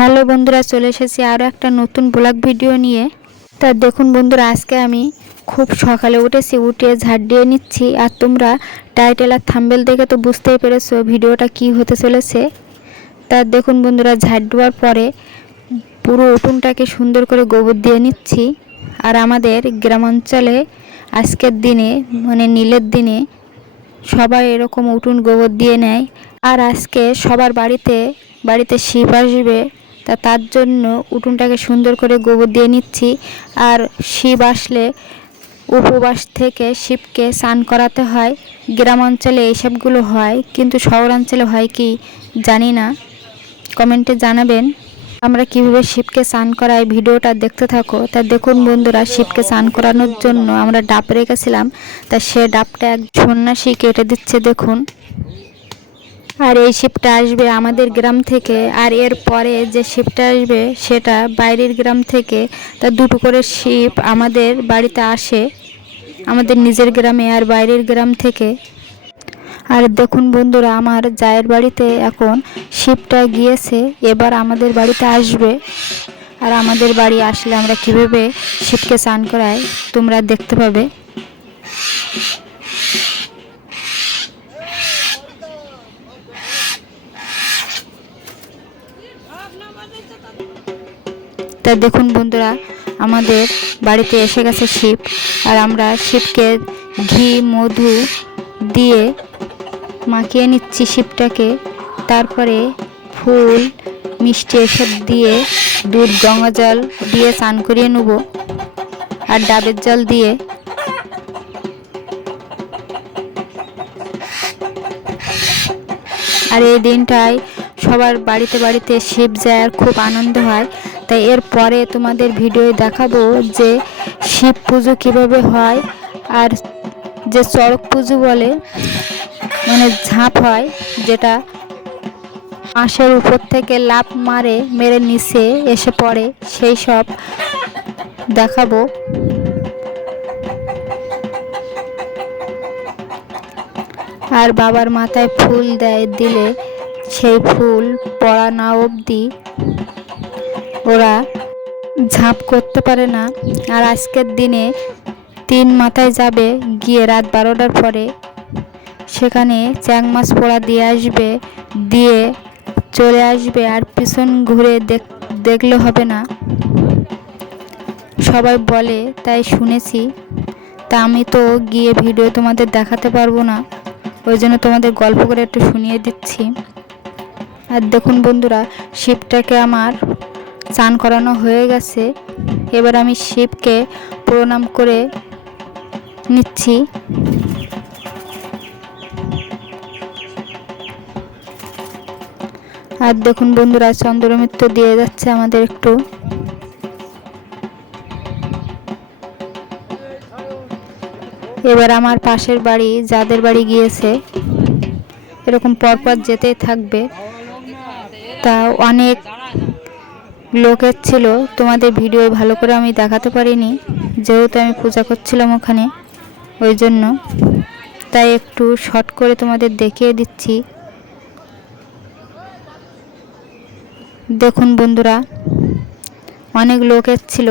Hello বন্ধুরা, চলে এসেছি আরও একটা নতুন ব্লগ ভিডিও নিয়ে। তা দেখুন বন্ধুরা, আজকে আমি খুব সকালে উঠেছি উঠে ঝাড় দিয়ে নিচ্ছি। আর তোমরা টাইটেল আর থাম্বেল দেখে তো বুঝতেই পেরেছ ভিডিওটা কি হতে চলেছে। তা দেখুন বন্ধুরা, ঝাড় দেওয়ার পরে পুরো উঠোনটাকে সুন্দর করে গোবর দিয়ে নিচ্ছি। আর আমাদের গ্রামাঞ্চলে আজকের দিনে মানে নীলের দিনে, সবাই এরকম উঠোন গোবর দিয়ে নেয়। আর আজকে সবার বাড়িতে বাড়িতে শিব আসবে তা তার জন্য উঠোনটাকে সুন্দর করে গোবর দিয়ে নিচ্ছি। আর শিব আসলে উপবাস থেকে শিবকে স্নান করাতে হয়। গ্রাম অঞ্চলে এইসবগুলো হয়, কিন্তু শহরাঞ্চলে হয় কি জানি না। কমেন্টে জানাবেন। আমরা কীভাবে শিবকে স্নান করাই ভিডিওটা দেখতে থাকো। তা দেখুন বন্ধুরা, শিবকে স্নান করানোর জন্য আমরা ডাব রেখেছিলাম। তা সে ডাবটা এক সন্ন্যাসী কেটে দিচ্ছে, দেখুন। আর এই শিপটা আসবে আমাদের গ্রাম থেকে, আর এর পরে যে শিপটা আসবে সেটা বাইরের গ্রাম থেকে, তা দুটো করে শিপ আমাদের বাড়িতে আসে, আমাদের নিজের গ্রামে আর বাইরের গ্রাম থেকে। আর দেখুন বন্ধুরা, আমার জায়ের বাড়িতে এখন শিপটা গিয়েছে, এবার আমাদের বাড়িতে আসবে। আর আমাদের বাড়ি আসলে আমরা কীভাবে শিবকে স্নান করাই তোমরা দেখতে পাবে। তা দেখুন বন্ধুরা, আমাদের বাড়িতে এসে গেছে শিব, আর আমরা শিবকে ঘি, মধু দিয়ে মাখিয়ে নিচ্ছি শিবটাকে। তারপরে ফুল, মিষ্টি এসব দিয়ে দুধ, গঙ্গা জল দিয়ে স্নান করিয়ে নেব, আর ডাবের জল দিয়ে। আর এই দিনটায় সবার বাড়িতে বাড়িতে শিব যায় আর খুব আনন্দ হয়। তাই এর পরে তোমাদের ভিডিও দেখাবো যে শিব পুজো কীভাবে হয় আর যে চড়ক পুজো বলে মানে ঝাঁপ হয়, যেটা আঁশের উপর থেকে লাফ মারে, মেরে নিচে এসে পড়ে, সেই সব দেখাবো। আর বাবার মাথায় ফুল দেয়, দিলে সেই ফুল পড়া না অবধি ওরা ঝাঁপ করতে পারে না। আর আজকের দিনে তিন মাথায় যাবে, গিয়ে রাত বারোটার পরে সেখানে চ্যাং মাছ পোড়া দিয়ে আসবে, দিয়ে চলে আসবে আর পিছন ঘুরে দেখ, দেখলে হবে না। সবাই বলে, তাই শুনেছি। তা আমি তো গিয়ে ভিডিও তোমাদের দেখাতে পারব না। ওই জন্য তোমাদের গল্প করে একটু শুনিয়ে দিচ্ছি। আর দেখুন বন্ধুরা, শিবটাকে আমার স্নান করানো হয়ে গেছে। এবার আমি শিবকে প্রণাম করে নিচ্ছি। আর দেখুন বন্ধুরা চন্দ্রমিত্র দিয়ে যাচ্ছে আমাদের একটু। এবার আমার পাশের বাড়ি, যাদের বাড়ি গিয়েছে, এরকম পরপর যেতেই থাকবে। তা অনেক লোকের ছিল, তোমাদের ভিডিও ভালো করে আমি দেখাতে পারিনি, যেহেতু আমি পূজা করছিলাম ওখানে, ওই জন্য। তাই একটু শর্ট করে তোমাদের দেখিয়ে দিচ্ছি। দেখুন বন্ধুরা, অনেক লোক ছিল।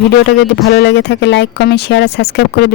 ভিডিওটা যদি ভালো লেগে থাকে লাইক কমেন্ট শেয়ার আর সাবস্ক্রাইব করে দেবে।